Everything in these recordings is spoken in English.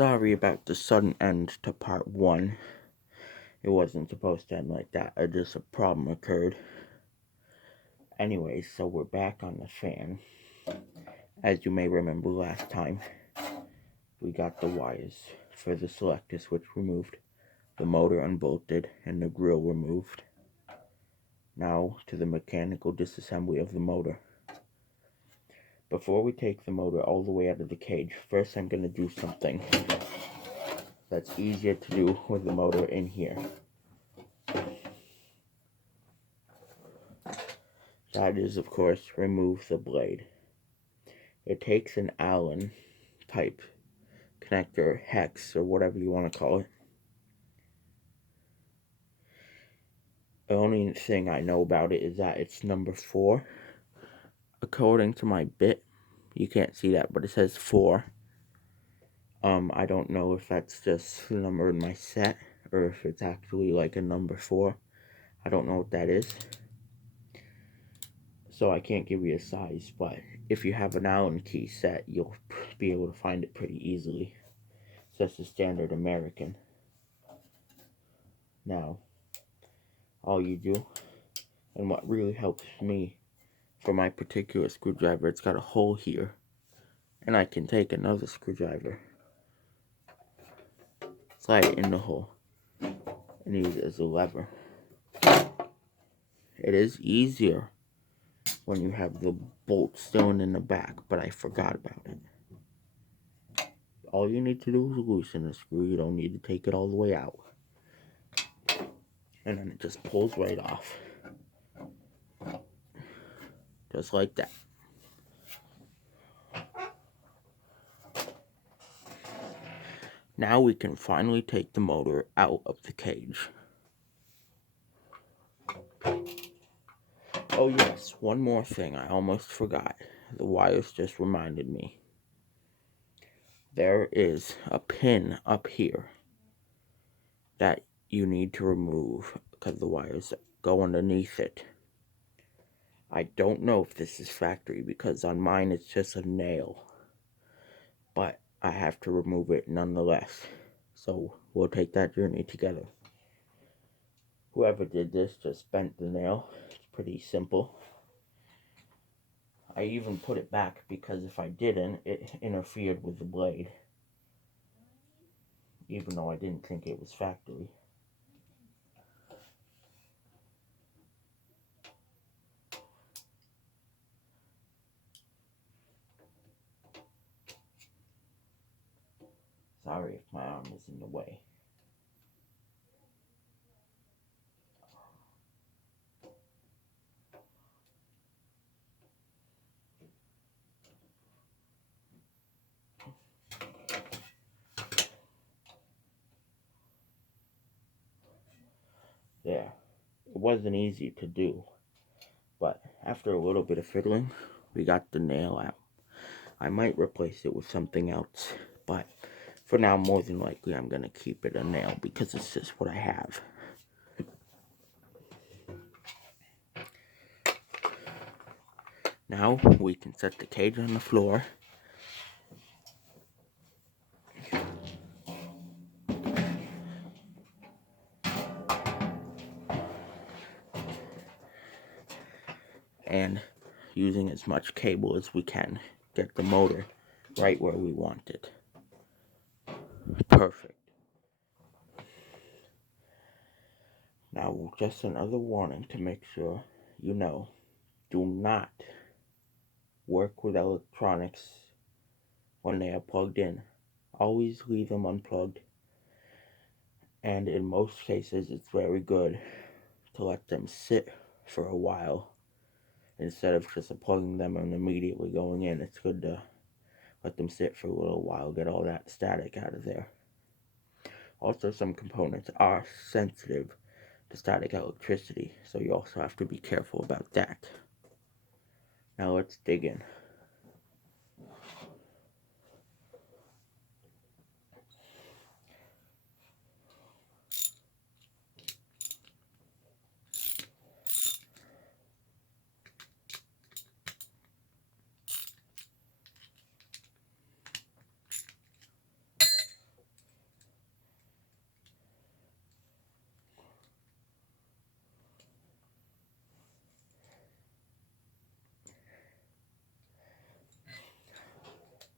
Sorry about the sudden end to part 1. It wasn't supposed to end like that. Just a problem occurred. Anyways, so we're back on the fan. As you may remember last time, we got the wires for the selector switch removed, the motor unbolted, and the grill removed. Now to the mechanical disassembly of the motor. Before we take the motor all the way out of the cage, first I'm going to do something that's easier to do with the motor in here. That is, of course, remove the blade. It takes an Allen type connector, hex, or whatever you want to call it. The only thing I know about it is that it's number 4. According to my bit, you can't see that, but it says 4. I don't know if that's just the number in my set, or if it's actually like a number 4. I don't know what that is. So I can't give you a size, but if you have an Allen key set, you'll be able to find it pretty easily. So that's the standard American. Now, all you do, and what really helps me for my particular screwdriver, it's got a hole here, and I can take another screwdriver, slide it in the hole, and use it as a lever. It is easier when you have the bolt still in the back, but I forgot about it. All you need to do is loosen the screw. You don't need to take it all the way out. And then it just pulls right off. Just like that. Now we can finally take the motor out of the cage. Oh yes, one more thing I almost forgot. The wires just reminded me. There is a pin up here that you need to remove because the wires go underneath it. I don't know if this is factory because on mine it's just a nail, but I have to remove it nonetheless. So we'll take that journey together. Whoever did this just bent the nail. It's pretty simple. I even put it back because if I didn't, it interfered with the blade. Even though I didn't think it was factory. Sorry if my arm is in the way. There. It wasn't easy to do, but after a little bit of fiddling, we got the nail out. I might replace it with something else, but for now, more than likely, I'm going to keep it a nail because it's just what I have. Now, we can set the cage on the floor. And using as much cable as we can, get the motor right where we want it. Perfect. Now, just another warning to make sure you know, do not work with electronics when they are plugged in. Always leave them unplugged. And in most cases, it's very good to let them sit for a while instead of just plugging them and immediately going in. It's good to let them sit for a little while, get all that static out of there. Also, some components are sensitive to static electricity, so you also have to be careful about that. Now let's dig in.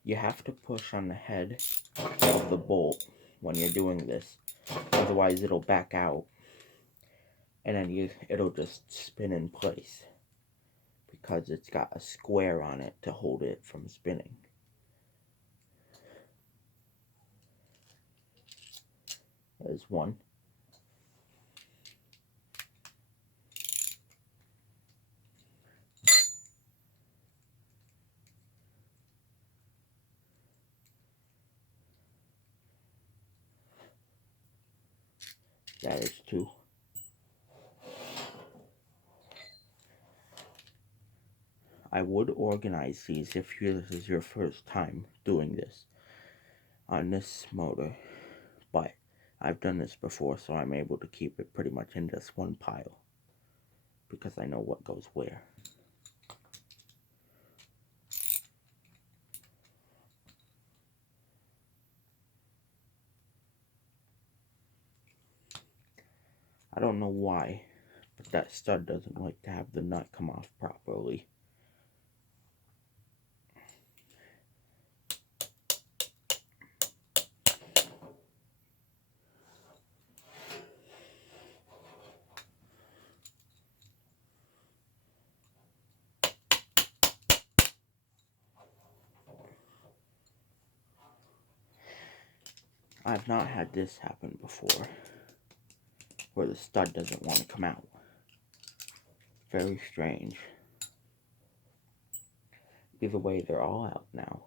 you have to push on the head of the bolt when you're doing this, otherwise it'll back out, and then it'll just spin in place because it's got a square on it to hold it from spinning. There's one. That is two. I would organize these if this is your first time doing this on this motor, but I've done this before, so I'm able to keep it pretty much in just one pile because I know what goes where. I don't know why, but that stud doesn't like to have the nut come off properly. I've not had this happen before, where the stud doesn't want to come out. Very strange. Either way, they're all out now.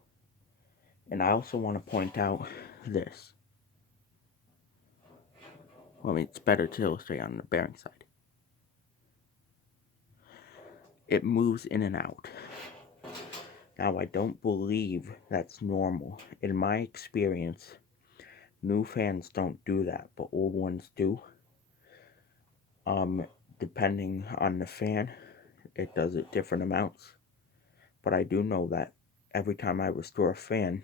And I also want to point out this. Well, I mean, it's better to illustrate on the bearing side. It moves in and out. Now, I don't believe that's normal. In my experience, new fans don't do that, but old ones do. Depending on the fan, it does it different amounts. But I do know that every time I restore a fan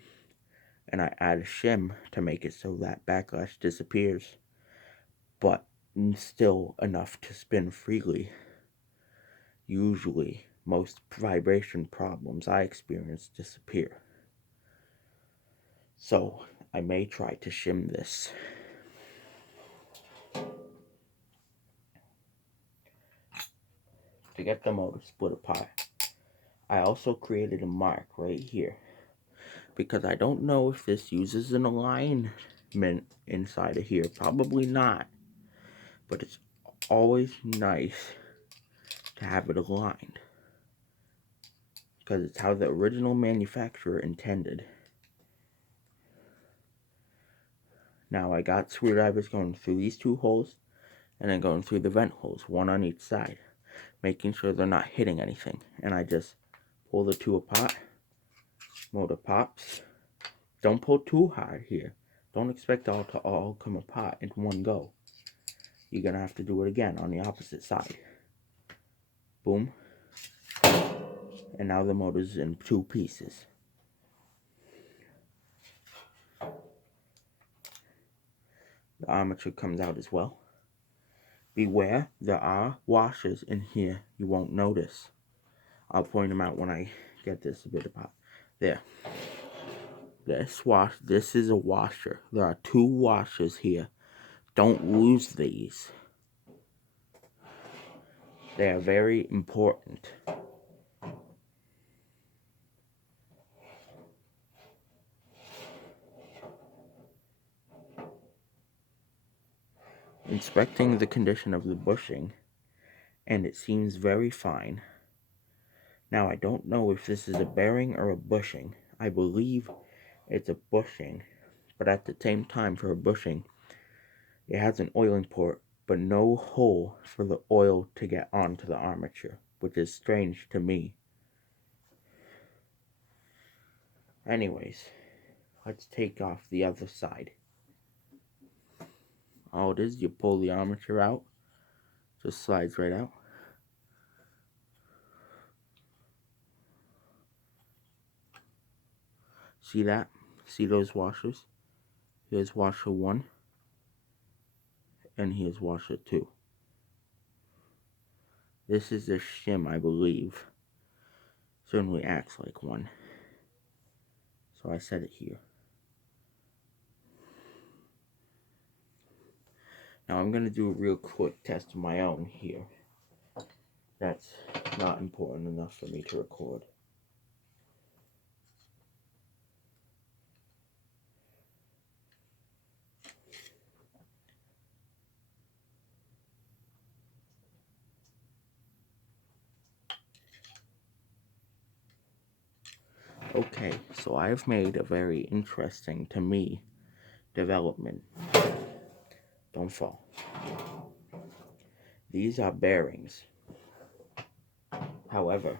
and I add a shim to make it so that backlash disappears, but still enough to spin freely, usually most vibration problems I experience disappear. So I may try to shim this. To get the motor split apart, I also created a mark right here because I don't know if this uses an alignment inside of here. Probably not, but it's always nice to have it aligned because it's how the original manufacturer intended. Now I got screwdrivers going through these two holes and then going through the vent holes, one on each side, making sure they're not hitting anything. And I just pull the two apart, motor pops. Don't pull too hard here. Don't expect it all to come apart in one go. You're gonna have to do it again on the opposite side. Boom. And now the motor's in two pieces. The armature comes out as well. Beware, there are washers in here you won't notice. I'll point them out when I get this a bit apart. There. This is a washer. There are two washers here. Don't lose these. They are very important. Inspecting the condition of the bushing, and it seems very fine. Now, I don't know if this is a bearing or a bushing. I believe it's a bushing, but at the same time, for a bushing, it has an oiling port, but no hole for the oil to get onto the armature, which is strange to me. Anyways, let's take off the other side. All it is, you pull the armature out, just slides right out. See that? See those washers? Here's washer 1, and here's washer 2. This is a shim, I believe. Certainly acts like one. So I set it here. Now I'm going to do a real quick test of my own here. That's not important enough for me to record. Okay, so I've made a very interesting, to me, development. Don't fall. These are bearings. However,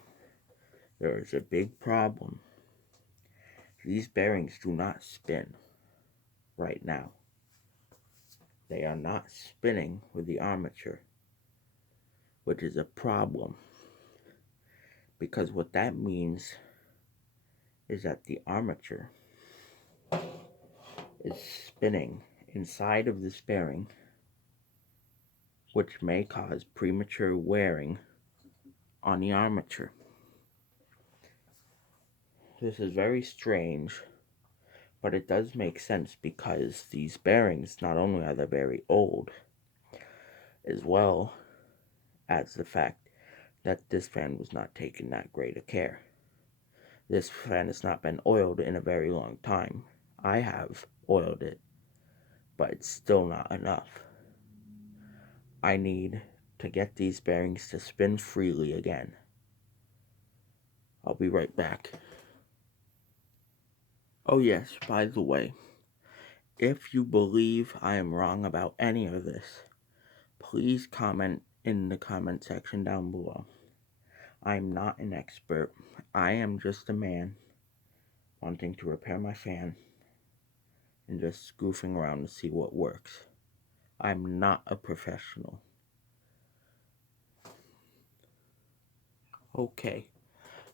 there is a big problem. These bearings do not spin right now. They are not spinning with the armature, which is a problem. Because what that means is that the armature is spinning inside of this bearing, which may cause premature wearing on the armature. This is very strange, but it does make sense because these bearings, not only are they very old, as well as the fact that this fan was not taken that great of care. This fan has not been oiled in a very long time. I have oiled it, but it's still not enough. I need to get these bearings to spin freely again. I'll be right back. Oh yes, by the way, if you believe I am wrong about any of this, please comment in the comment section down below. I'm not an expert. I am just a man wanting to repair my fan and just goofing around to see what works. I'm not a professional. Okay,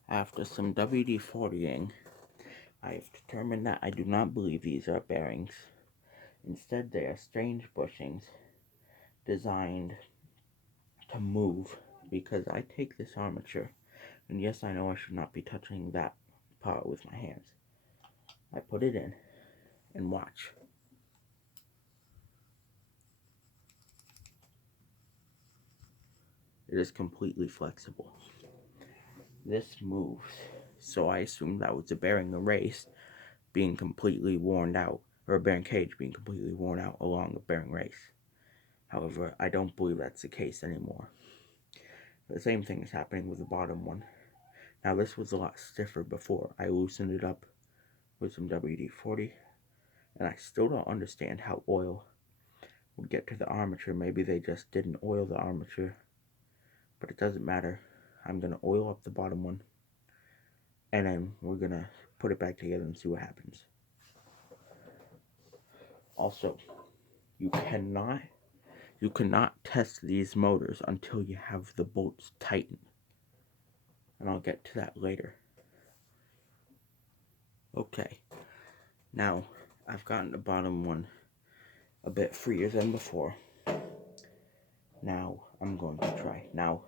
after some WD-40ing, I have determined that I do not believe these are bearings. Instead, they are strange bushings designed to move, because I take this armature, and yes, I know I should not be touching that part with my hands. I put it in, and watch. It is completely flexible. This moves, so I assumed that was a bearing race being completely worn out, or a bearing cage being completely worn out along a bearing race. However, I don't believe that's the case anymore. The same thing is happening with the bottom one. Now this was a lot stiffer before. I loosened it up with some WD-40, and I still don't understand how oil would get to the armature. Maybe they just didn't oil the armature, but it doesn't matter. I'm going to oil up the bottom one, and then we're going to put it back together and see what happens. Also, you cannot test these motors until you have the bolts tightened, and I'll get to that later. Okay, now I've gotten the bottom one a bit freer than before. Now I'm going to try. Now,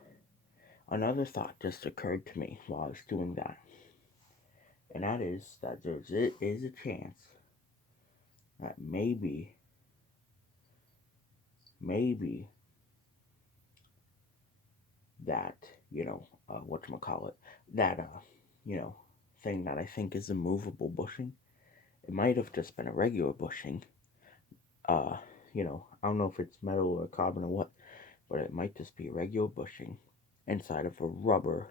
another thought just occurred to me while I was doing that, and that is that there is a chance that maybe that, whatchamacallit, that, thing that I think is a movable bushing, it might have just been a regular bushing. I don't know if it's metal or carbon or what, but it might just be a regular bushing inside of a rubber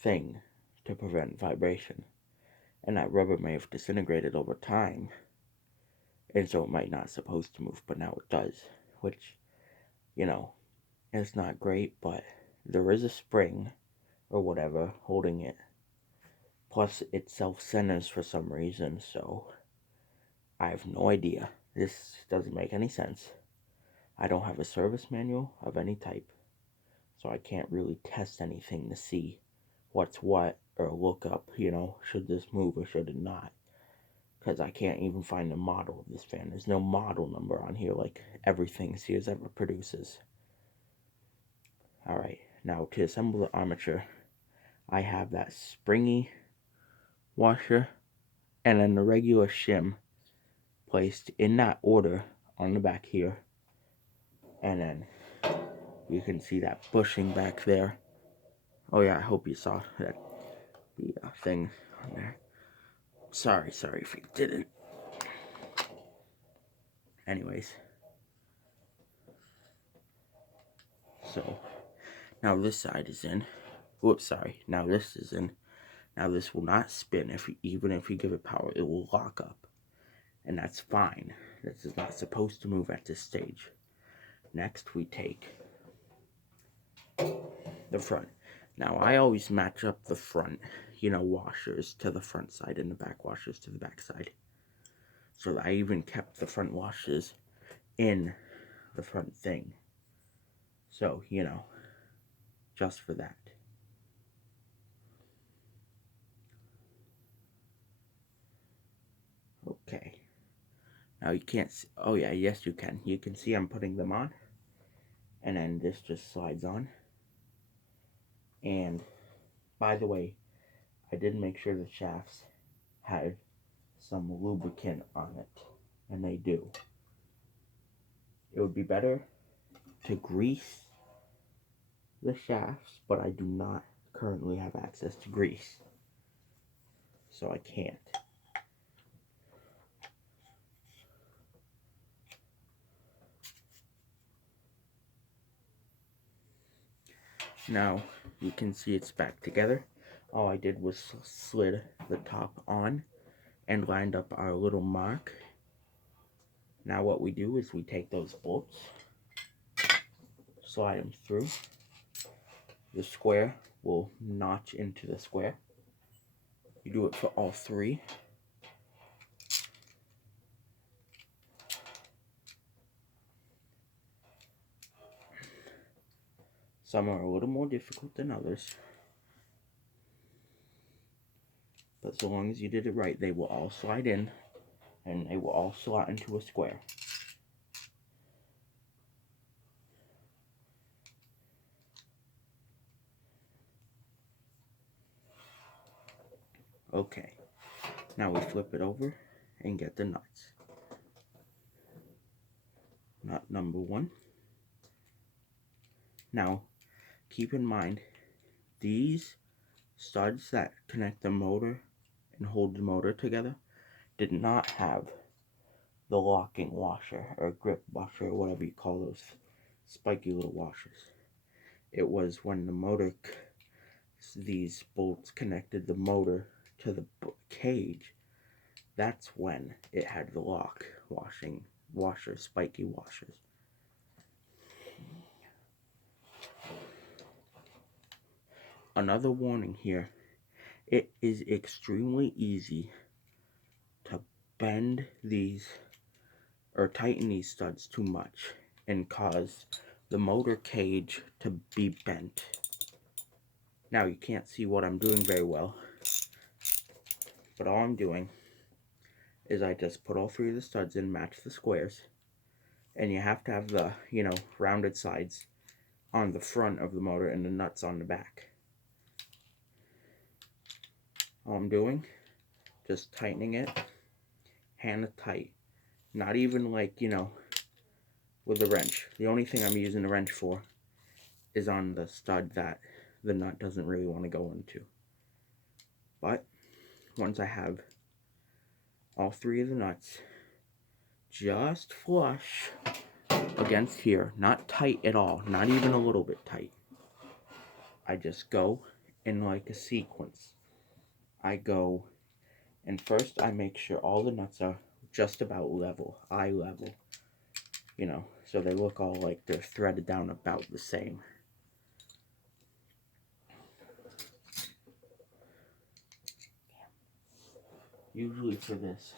thing to prevent vibration. And that rubber may have disintegrated over time, and so it might not supposed to move, but now it does, which, is not great, but there is a spring or whatever holding it. Plus, it self-centers for some reason, so I have no idea. This doesn't make any sense. I don't have a service manual of any type, so I can't really test anything to see what's what, or look up, should this move or should it not. Because I can't even find the model of this fan. There's no model number on here like everything Sears ever produces. Alright, now to assemble the armature, I have that springy washer and then the regular shim placed in that order on the back here, and then you can see that bushing back there. Oh yeah, I hope you saw that the thing on there. Sorry if you didn't. Anyways, so now this side is in. Whoops, sorry. Now this is in. Now this will not spin even if you give it power. It will lock up, and that's fine. This is not supposed to move at this stage. Next, we take the front. Now I always match up the front, washers to the front side and the back washers to the back side. So I even kept the front washers in the front thing. So, just for that. Okay. Now you can't see, oh yeah, yes you can. You can see I'm putting them on. And then this just slides on. And, by the way, I did make sure the shafts had some lubricant on it. And they do. It would be better to grease the shafts, but I do not currently have access to grease. So I can't. Now, you can see it's back together. All I did was slid the top on and lined up our little mark. Now what we do is we take those bolts, slide them through. The square will notch into the square. You do it for all three. Some are a little more difficult than others. But so long as you did it right, they will all slide in and they will all slot into a square. Okay, now we flip it over and get the nuts. Nut number one. Now, keep in mind, these studs that connect the motor and hold the motor together did not have the locking washer or grip washer or whatever you call those spiky little washers. It was when the motor, these bolts connected the motor to the cage, that's when it had the lock washers, spiky washers. Another warning here, it is extremely easy to bend these or tighten these studs too much and cause the motor cage to be bent. Now you can't see what I'm doing very well, but all I'm doing is I just put all three of the studs in, match the squares, and you have to have the, rounded sides on the front of the motor and the nuts on the back. All I'm doing, just tightening it, hand tight. Not even like, with a wrench. The only thing I'm using the wrench for is on the stud that the nut doesn't really want to go into. But once I have all three of the nuts just flush against here, not tight at all, not even a little bit tight, I just go in like a sequence. I go, and first I make sure all the nuts are just about level, eye level, so they look all like they're threaded down about the same. Usually for this,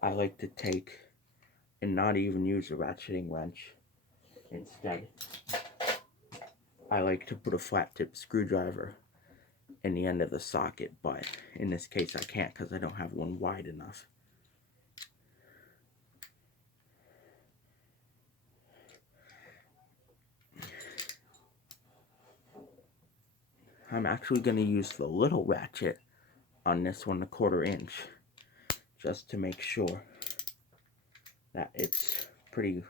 I like to take and not even use a ratcheting wrench. Instead, I like to put a flat tip screwdriver in the end of the socket, but in this case I can't because I don't have one wide enough. I'm actually going to use the little ratchet on this one 1/4 inch, just to make sure that it's pretty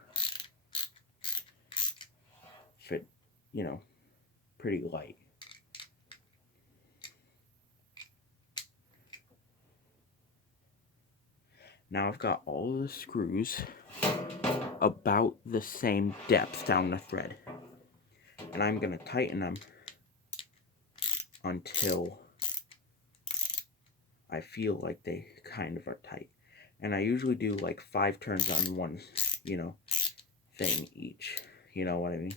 fit, you know, pretty light. Now I've got all of the screws about the same depth down the thread, and I'm going to tighten them until I feel like they kind of are tight. And I usually do like 5 turns on one, you know, thing each. You know what I mean?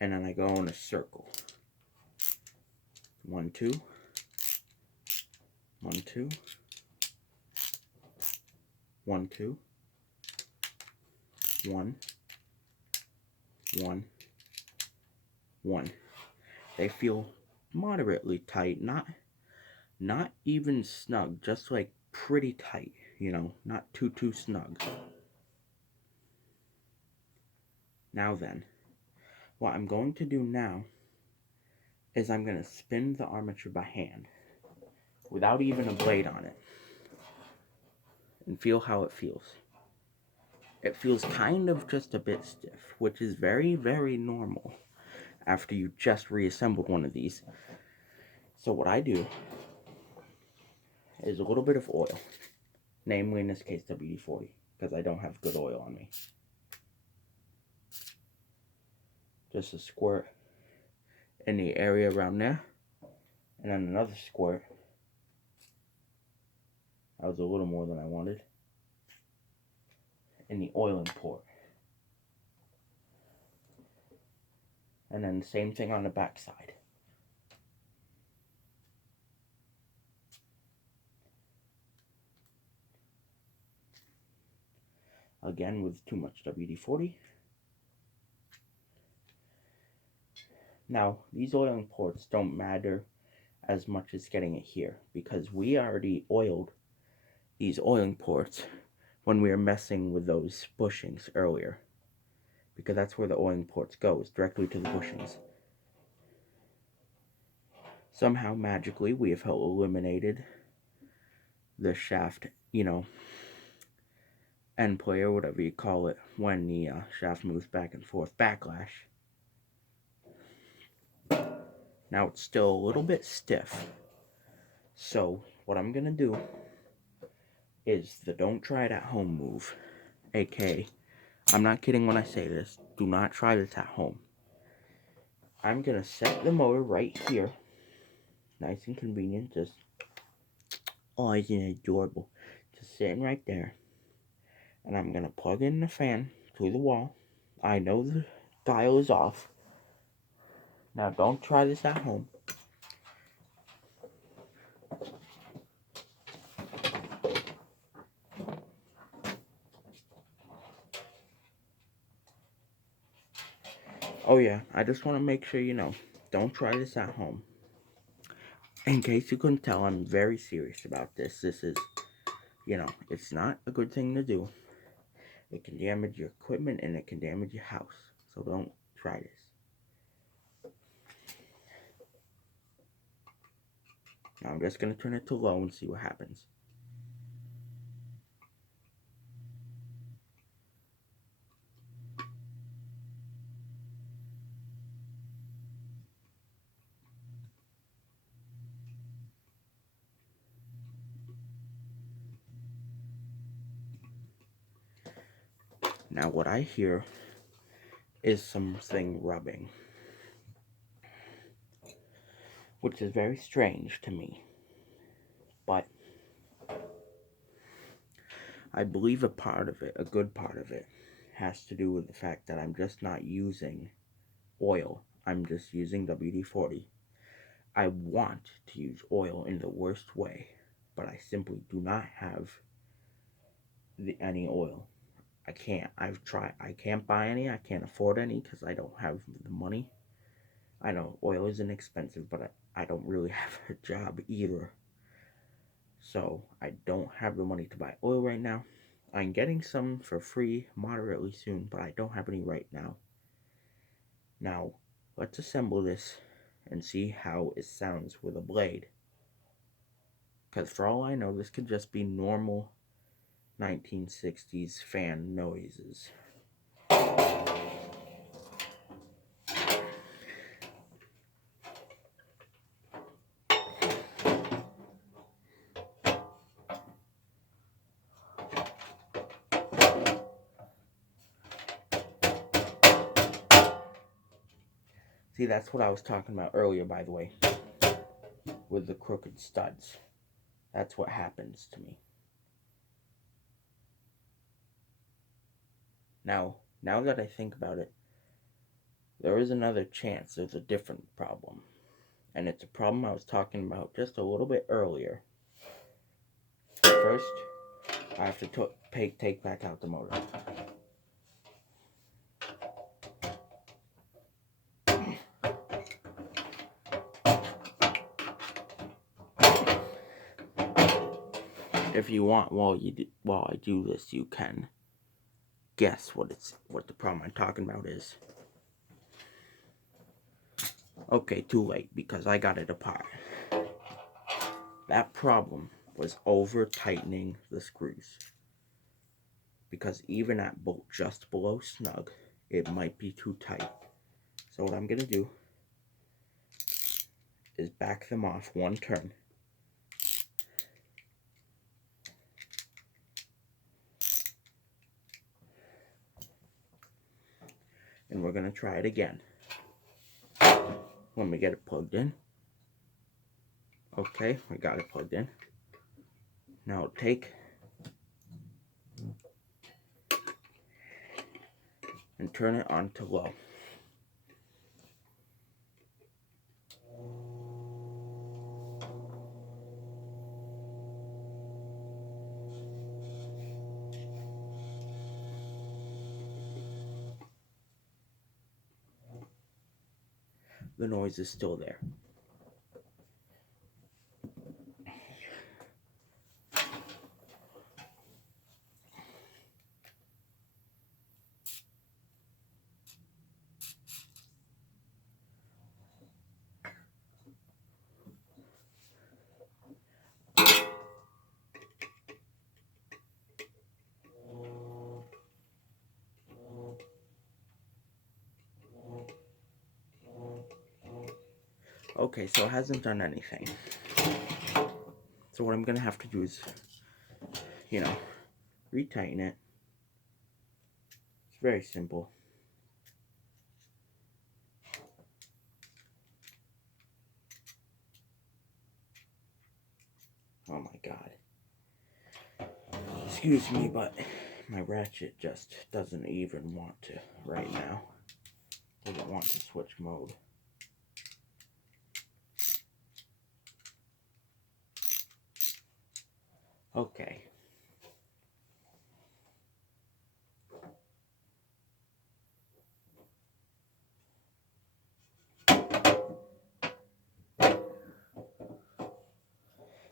And then I go in a circle. 1, 2. 1, 2. 1, 2. 1. 1. 1. They feel moderately tight, not even snug, just like pretty tight, you know, not too snug. Now then, what I'm going to do now is I'm going to spin the armature by hand without even a blade on it and feel how it feels. It feels kind of just a bit stiff, which is very, very normal after you just reassembled one of these. So what I do is a little bit of oil, namely in this case WD-40, because I don't have good oil on me. Just a squirt in the area around there, and then another squirt. That was a little more than I wanted. In the oiling port. And then the same thing on the back side. Again with too much WD-40. Now, these oiling ports don't matter as much as getting it here, because we already oiled these oiling ports when we were messing with those bushings earlier, because that's where the oiling ports go, is directly to the bushings. Somehow magically we have eliminated the shaft, you know, end play or whatever you call it, when the shaft moves back and forth, backlash. Now it's still a little bit stiff, so what I'm gonna do is the don't try it at home move, aka, I'm not kidding when I say this, do not try this at home. I'm gonna set the motor right here, nice and convenient, just, oh, isn't it adorable, just sitting right there, and I'm gonna plug in the fan to the wall. I know the dial is off. Now don't try this at home. Oh yeah, I just want to make sure you know, don't try this at home. In case you couldn't tell, I'm very serious about this. This is, you know, it's not a good thing to do. It can damage your equipment and it can damage your house. So don't try this. Now I'm just going to turn it to low and see what happens. Now what I hear is something rubbing, which is very strange to me. But I believe a part of it, a good part of it, has to do with the fact that I'm just not using oil. I'm just using WD-40. I want to use oil in the worst way, but I simply do not have any oil. I can't. I've tried. I can't buy any. I can't afford any because I don't have the money. I know oil isn't expensive, but I don't really have a job either. So I don't have the money to buy oil right now. I'm getting some for free moderately soon, but I don't have any right now. Now, let's assemble this and see how it sounds with a blade. Because for all I know, this could just be normal 1960s fan noises. See, that's what I was talking about earlier, by the way, with the crooked studs. That's what happens to me. Now that I think about it, there is another chance there's a different problem. And it's a problem I was talking about just a little bit earlier. First, I have to take back out the motor. If you want, while I do this, you can guess what the problem I'm talking about is. Okay, too late, because I got it apart. That problem was over tightening the screws. Because even at just below snug, it might be too tight. So what I'm gonna do is back them off one turn. And we're gonna try it again. When we get it plugged in. Okay, we got it plugged in. Now take and turn it on to low. The noise is still there. Okay, so it hasn't done anything. So what I'm gonna have to do is, retighten it. It's very simple. Oh my god. Excuse me, but my ratchet just doesn't even want to right now. Doesn't want to switch mode. Okay.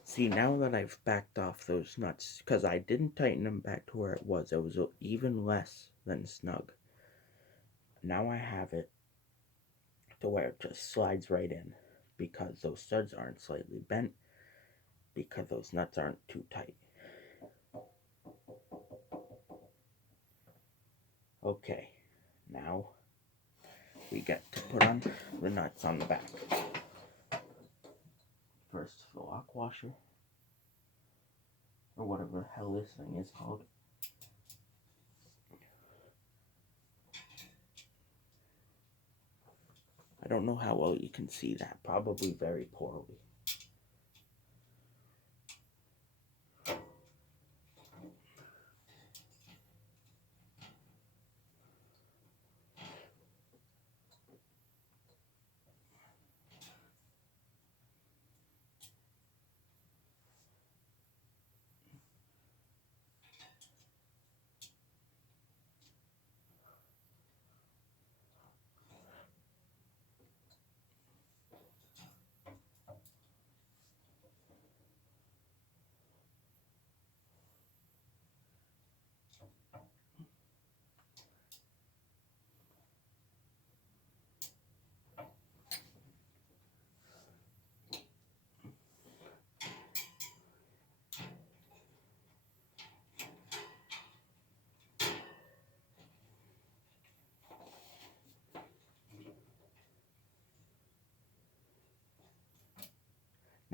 See, now that I've backed off those nuts, because I didn't tighten them back to where it was even less than snug. Now I have it to where it just slides right in, because those studs aren't slightly bent, because those nuts aren't too tight. Okay, now we get to put on the nuts on the back. First, the lock washer, or whatever the hell this thing is called. I don't know how well you can see that, probably very poorly.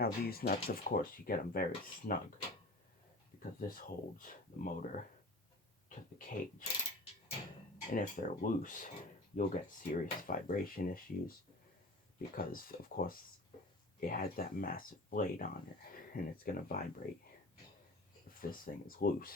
Now these nuts, of course, you get them very snug because this holds the motor to the cage. And if they're loose, you'll get serious vibration issues because, of course, it has that massive blade on it and it's going to vibrate if this thing is loose.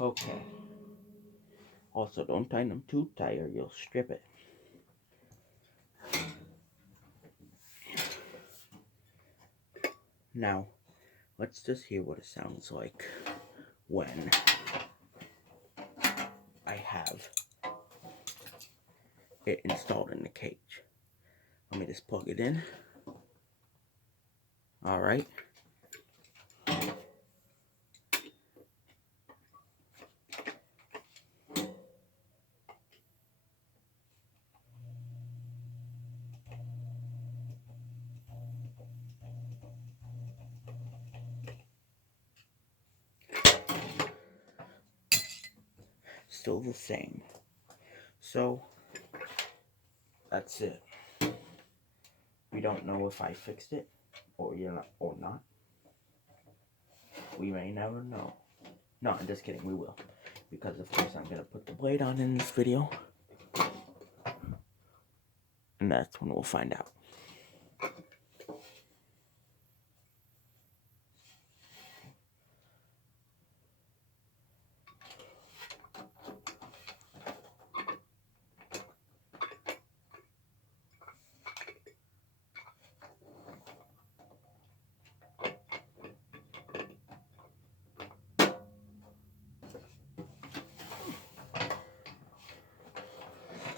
Okay. Also, don't tighten them too tight or you'll strip it. Now, let's just hear what it sounds like when I have it installed in the cage. Let me just plug it in. Alright. Still the same. So, that's it. We don't know if I fixed it or not. We may never know. No, I'm just kidding, we will. Because of course I'm gonna put the blade on in this video. And that's when we'll find out.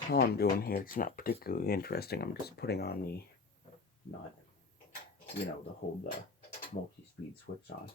All I'm doing here, it's not particularly interesting. I'm just putting on the nut, to hold the multi-speed switch on.